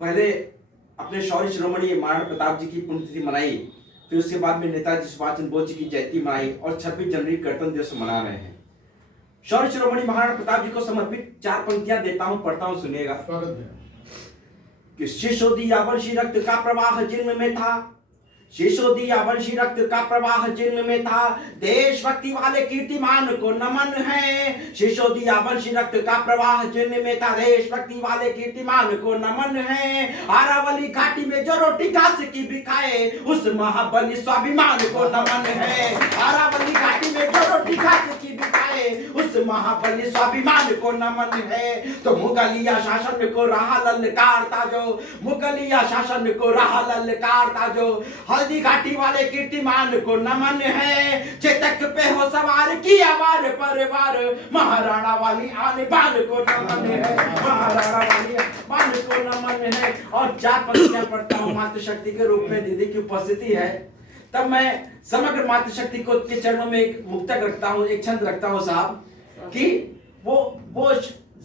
पहले अपने शौर्य शिरोमणि महाराणा प्रताप जी की पुण्यतिथि मनाई, फिर उसके बाद में नेताजी सुभाष चंद्र बोस जी की जयंती मनाई और 26 जनवरी गणतंत्र दिवस मना रहे हैं। शौर्य शिरोमणि महाराणा प्रताप जी को समर्पित 4 पंक्तियां देता हूं, पढ़ता हूं, सुनिएगा। कि शिशोदिया वंशी रक्त का प्रवाह जिनमें में था, शिशोदिया वंशी रक्त का प्रवाह जिनमें में था, देशभक्ति वाले कीर्तिमान को नमन है। शिशोदिया वंशी रक्त का प्रवाह जिनमें में था, देशभक्ति वाले कीर्तिमान को नमन है। अरावली घाटी में जो रोटी घास की भी खाए, उस महाबली स्वाभिमान को नमन है। अरावली घाटी में जो रोटी घास की भी खाए, उस महाबली स्वाभिमान को नमन है। तो मुगलिया शासन को रहा ललकारता जो, मुगलिया शासन को रहा ललकारता जो, हल्दी घाटी वाले कीर्तिमान को नमन है। चेतक पे हो सवार किया वार पर वार, महाराणा वाली आने बान को नमन है, महाराणा वाली बान को नमन है। और 4 पंक्तियां पढ़ता हूं मातृशक्ति के रूप में, दीदी की उपस्थिति है, तब मैं समग्र मातृशक्ति को के चरणों में एक मुक्तक रखता हूं, एक छंद रखता हूं साहब, कि वो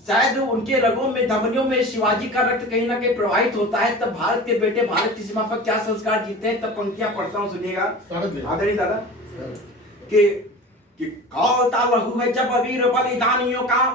शायद उनके रगों में, धमनियों में शिवाजी का रक्त कहीं ना कहीं प्रवाहित होता है, तब भारत के बेटे भारत की सीमा पर क्या संस्कार जीते हैं। तब पंक्तियां पढ़ता हूं, सुनिएगा आदरणीय दादा। कि कौता लहू है जब वीर बलिदानियों का,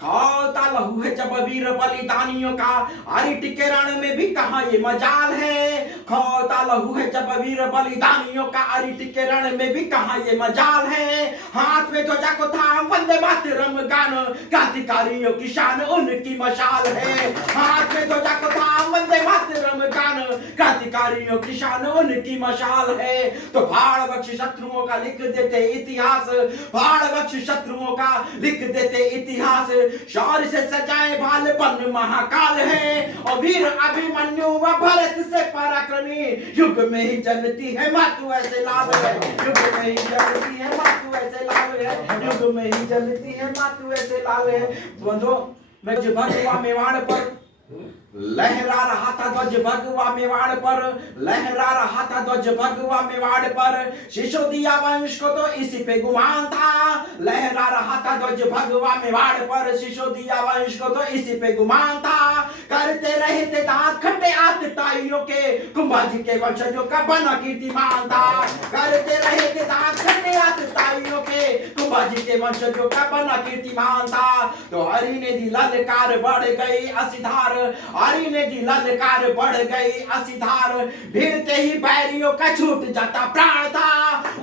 कौता लहू है जब वीर बलिदानियों का, अरिट के रण में भी कहां ये मजाल है। कौता लहू है जब वीर बलिदानियों का, अरिट के रण में भी कहां ये मजाल है। हाथ में ध्वजा को थाम वंदे मातरम गान, क्रांतिकारियों की शान उनकी मशाल है। हाथ में ध्वजा को थाम वंदे मातरम गान, क्रांतिकारियों की शान उनकी मशाल है। तो भाड़ बख्श शत्रुओं का लिख देते इतिहास, भाड़ बख्श शत्रुओं का लिख देते इतिहास। शौर्य से सजाए भाल बन महाकाल है, और वीर अभिमन्यु व भरत से पराक्रमी, युग में ही जलती है मातु ऐसे लाभ है, युग में ही जलती है मातु ऐसे लाभ है, युग में ही जलती है मातु ऐसे लाल है। बंधुओं, मैं भगवा मेवाड़ पर लहरा रहा था ध्वज, भगवा मेवाड़ पर लहरा रहा था ध्वज, भगवा मेवाड़ पर सिसोदिया वंश को तो इसी पे गुमान था। लहरा रहा था ध्वज भगवा मेवाड़ पर, सिसोदिया वंश को तो इसी पे गुमान था। करते रहे थे दांत खट्टे आतताइयों के, कुंभाजी के वंशजों का बना कीर्तिमान था। करते रहे थे दांत खट्टे आतताइयों के, कुंभाजी के वंशजों का बना कीर्तिमान था। तो हरि ने दी ललकार बढ़ गई असिधार, हरि ने दी ललकार बढ़ गई असिधार। भिड़ते ही बैरियों का छूट जाता प्राण था,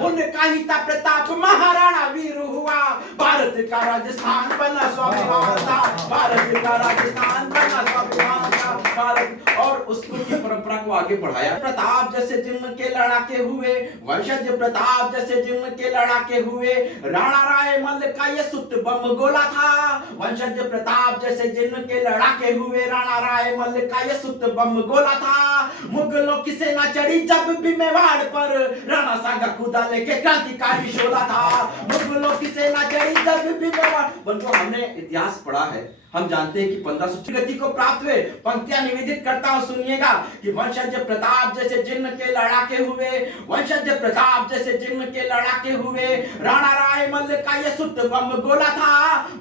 उनका ही था प्रताप महाराणा वीर हुआ। भारत का राजस्थान बना स्वाभिमान था, भारत का राजस्थान बना स्वाभिमान था भारत। और उसको की परंपरा को आगे बढ़ाया। प्रताप जैसे जिन्न के लड़ाके हुए, वंशज प्रताप जैसे जिन्न के लड़ाके हुए, राणा राय मल्ल का ये सुत बम गोला था। वंशज प्रताप जैसे जिन्न के लड़ाके हुए, राणा राय मल्ल का ये सुत बम गोला था। मुगलों की सेना चढ़ी जब भी मेवाड़ पर, राणा सांगा खुदा लेके क्रांतिकारी शोला था। मुगलों की सेना चढ़ी जब भी मेवाड़। बंधुओं, हमने इतिहास पढ़ा है, हम जानते हैं कि 1500 गति को प्राप्त हुए। पंक्तियां निवेदित करता हूं, सुनिएगा। कि वंशज प्रताप जैसे जिन्न के लड़ाके हुए, वंशज प्रताप जैसे जिन्न के लड़ाके हुए, राणा राय मल्ल का ये सुत बम गोला था।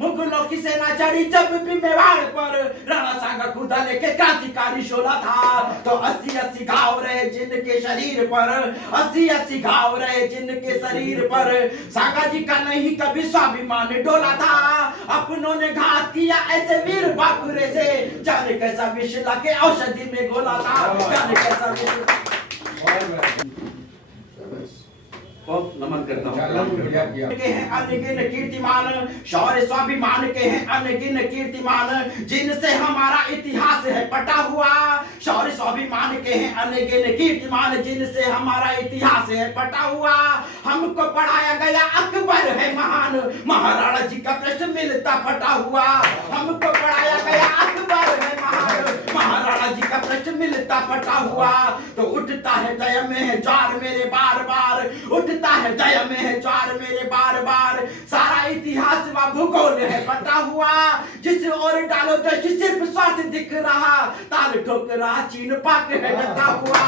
मुगलों की सेना चढ़ी जब भी मेवाड़ पर, राणा सांगा खुदा लेके क्रांतिकारी शोला था। तो 80-80 घाव रहे जिन्न के शरीर पर, 80-80 घाव रहे जिन्न के शरीर पर। सांगा जी का नहीं कभी स्वाभिमान डोला था, अपनों ने घात किया ऐसे वीर बाकुरे से, जाने कैसा विष लाके औषधि में घोला था, जाने कैसा विष। बहुत नमन करता हूँ। के हैं अनगिन कीर्तिमान, शौर्य स्वाभिमान के हैं अनगिन कीर्तिमान, जिनसे हमारा इतिहास है पटा हुआ। शौर्य स्वाभिमान के हैं अनगिन कीर्तिमान, जिनसे हमारा इतिहास है पटा हुआ। हमको पढ़ाया गया अकबर है महान, महाराणा जी का प्रश्न मिलता फटा हुआ। हमको पढ़ाया गया अकबर है महान, महाराणा जी का प्रश्न मिलता फटा हुआ। तो उठता है दया में है ज्वार मेरे बार बार, उठता है दया में है ज्वार मेरे बार बार। सारा इतिहास व भूगोल है पता हुआ, जिस ओर डालो दृष्टि सिर्फ स्वार्थ दिख रहा, ताल ठोक रहा चीन पाक है डटा हुआ।